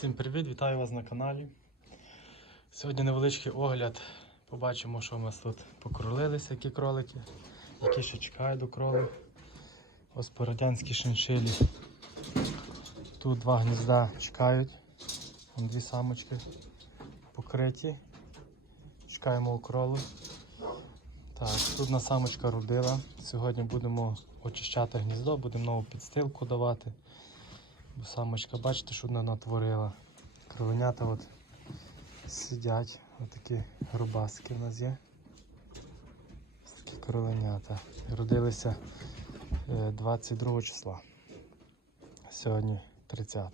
Всім привіт, вітаю вас на каналі. Сьогодні невеличкий огляд. Побачимо, що у нас тут покролилися, які кролики, які ще чекають до кролів. Ось по радянській шиншилі. Тут два гнізда чекають. Вон дві самочки покриті. Чекаємо у кролу. Так, тут одна самочка родила. Сьогодні будемо очищати гніздо, будемо нову підстилку давати. Самочка, бачите, що вона натворила. Кровенята от сидять. Отакі грубаски в нас є. Такі кровенята. Родилися е, 22 числа. Сьогодні 30.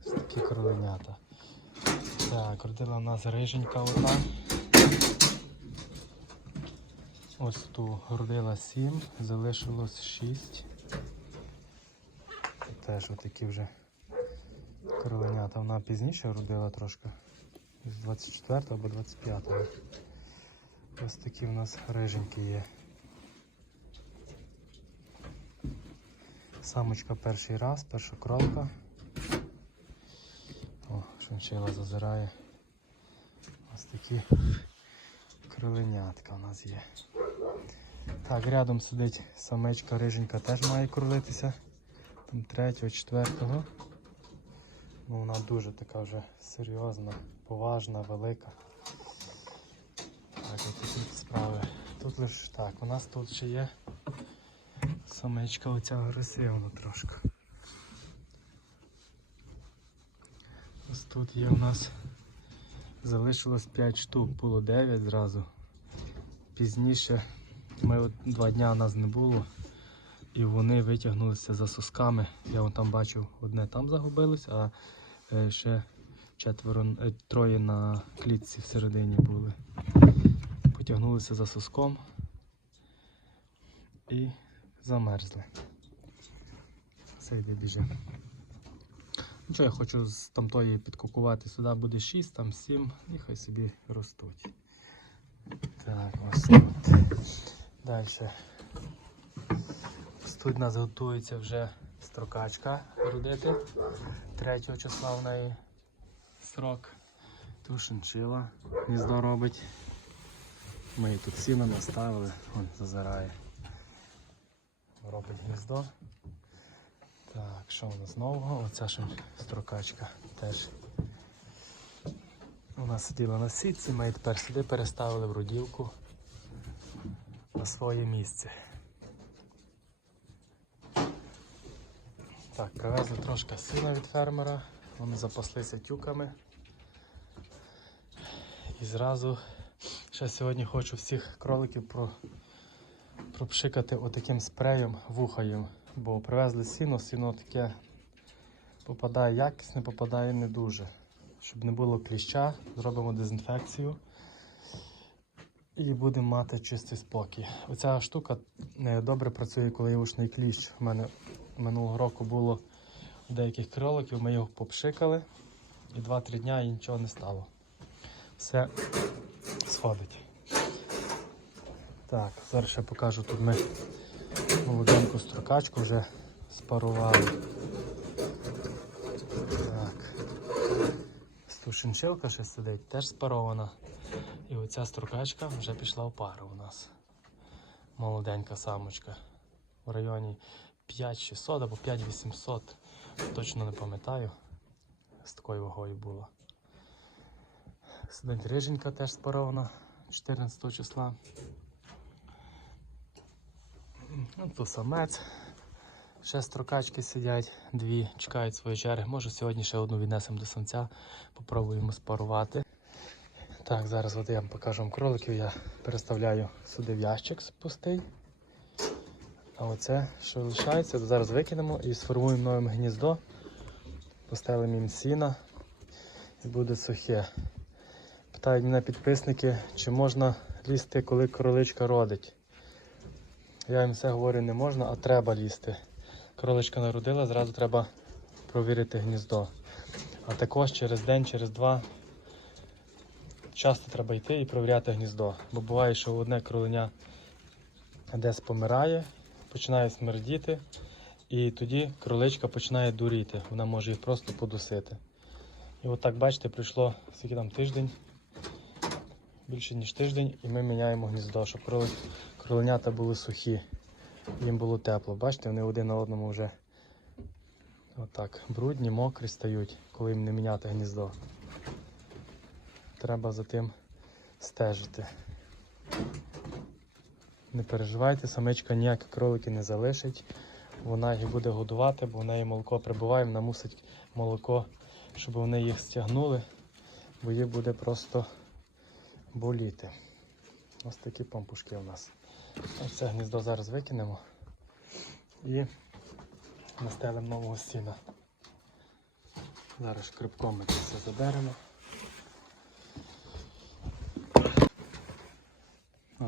Ось такі кровенята. Так, родила у нас риженька одна. Ось ту родила 7, залишилось 6. Теж отакі вже кровенята. Вона пізніше родила трошки. З 24 або 25. Ось такі в нас риженькі є. Самочка перший раз, перша кролка. О, шинчила зазирає. Ось такі кроленятка у нас є. Так, рядом сидить самечка риженька, теж має кролитися там третього, четвертого. Ну, вона дуже така вже серйозна, поважна, велика. Так, ось такі справи. Тут лише так, у нас тут ще є самичка оця агресивна трошки. Ось тут є у нас залишилось 5 штук, було 9 зразу. Пізніше ми от два дня у нас не було. І вони витягнулися за сосками. Я вон там бачив, одне там загубилось, а е, ще четверо, е, троє на клітці всередині були. Потягнулися за соском і замерзли. Все йде біже. Нічого, я хочу з тамтої підкукувати. Сюди буде 6, там 7, і хай собі ростуть. Так, ось тут. Далі. Тут у нас готується вже строкачка родити. 3 числа в неї строк. Тут шинчила гніздо робить. Ми її тут сіно наставили, он зазирає. Робить гніздо. Так, що у нас нового? Оця ще строкачка теж. У нас сиділа на сітці, ми її тепер сюди переставили в родівку на своє місце. Так, привезли трошки сіна від фермера, вони запаслися тюками. І зразу ще сьогодні хочу всіх кроликів про, пропшикати отаким спреєм вухаєм, бо привезли сіно, сіно таке попадає якісне, попадає не дуже. Щоб не було кліща, зробимо дезінфекцію і будемо мати чистий спокій. Оця штука е, добре працює, коли є ушний кліщ. У мене минулого року було деяких кроликів, ми його попшикали і 2-3 дня і нічого не стало. Все сходить. Так, зараз ще покажу тут ми молоденьку строкачку вже спарували. Так. Стушинчилка ще сидить, теж спарована. І оця строкачка вже пішла в пару у нас. Молоденька самочка. В районі 5600 або 5800. Точно не пам'ятаю. З такою вагою була. Сидить риженька теж спарована 14 числа. Ну, Тут самець. Ще строкачки сидять, дві чекають своєї черги. Може сьогодні ще одну віднесемо до самця, попробуємо спарувати. Так, зараз от я покажу вам кроликів. Я переставляю сюди в ящик пустий. А оце, що лишається, то зараз викинемо і сформуємо новим гніздо. Поставимо їм сіна і буде сухе. Питають мене підписники, чи можна лізти, коли кроличка родить. Я їм все говорю, не можна, а треба лізти. Кроличка народила, зразу треба провірити гніздо. А також через день, через два часто треба йти і провіряти гніздо. Бо буває, що одне кроленя десь помирає, починає смердіти, І тоді кроличка починає дуріти, вона може їх просто подусити. І отак, бачите, пройшло скільки там тиждень, більше ніж тиждень, і ми міняємо гніздо, щоб кроли- кроленята були сухі, їм було тепло. Бачите, вони один на одному вже отак брудні, мокрі стають, коли їм не міняти гніздо. Треба за тим стежити. Не переживайте, самичка ніякі кролики не залишить. Вона їх буде годувати, бо в неї молоко прибуває, вона мусить молоко, щоб вони їх стягнули, бо їй буде просто боліти. Ось такі пампушки у нас. Це гніздо зараз викинемо і настелимо нового сіна. Зараз шкребком ми це все заберемо.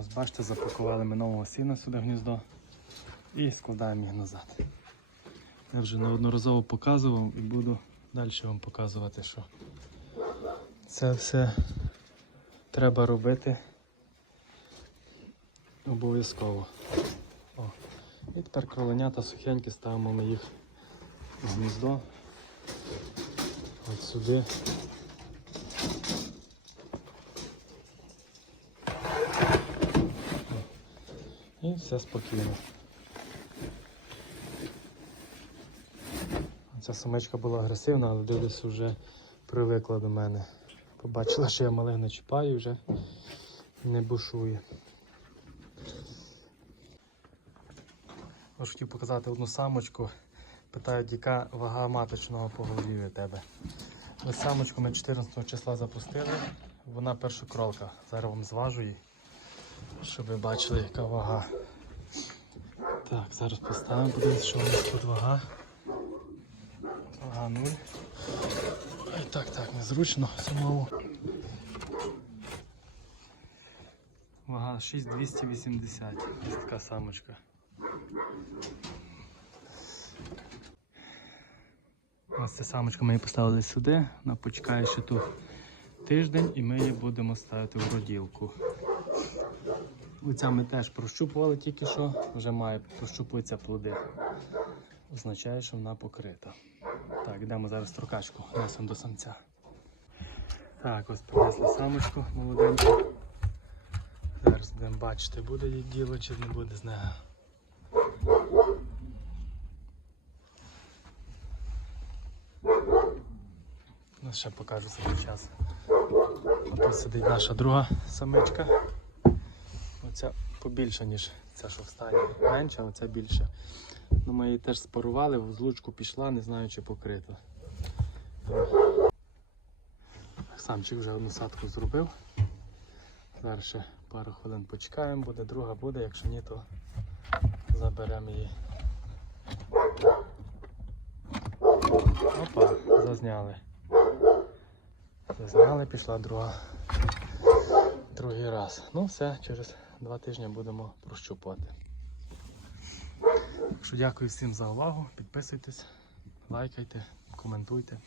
Ось бачите, запакували ми нового сіна сюди гніздо і складаємо їх назад. Я вже неодноразово показував і буду далі вам показувати, що це все треба робити обов'язково. О. І тепер кроленята сухенькі ставимо ми їх гніздо. От сюди. Все спокійно. Ця самичка була агресивна, але дивлюсь, вже привикла до мене. Побачила, що я малих не чіпаю вже не бушує. Ось хотів показати одну самочку. Питають, яка вага маточного поголів'я тебе. Ось самочку ми 14 числа запустили. Вона першокролка. Зараз вам зважу її, щоб ви бачили, яка вага. Так, зараз поставимо, подивимось, що у нас тут вага. Вага 0. Ой, так, так, незручно самому. Вага 6280. Ось така самочка. Ось ця самочка ми її поставили сюди. Вона почекає ще тут тиждень і ми її будемо ставити в роділку. Оця ми теж прощупували тільки що, вже має прощупуються плоди. Означає, що вона покрита. Так, йдемо зараз трукачку, несемо до самця. Так, ось принесли самочку молоденьку. Зараз будемо бачити, буде їй діло чи не буде з нею. Ну, ще покажу собі час. Тут сидить наша друга самичка. Оця побільша, ніж ця, що в стані. Менша, а оця більша. Ну, ми її теж спарували, в злучку пішла, не знаю чи покрита. Самчик вже одну садку зробив. Зараз ще пару хвилин почекаємо, буде друга буде, якщо ні, то заберемо її. Опа, зазняли. Зазняли, пішла друга. Другий раз. Ну все, через два тижні будемо прощупувати. Так що дякую всім за увагу. Підписуйтесь, лайкайте, коментуйте.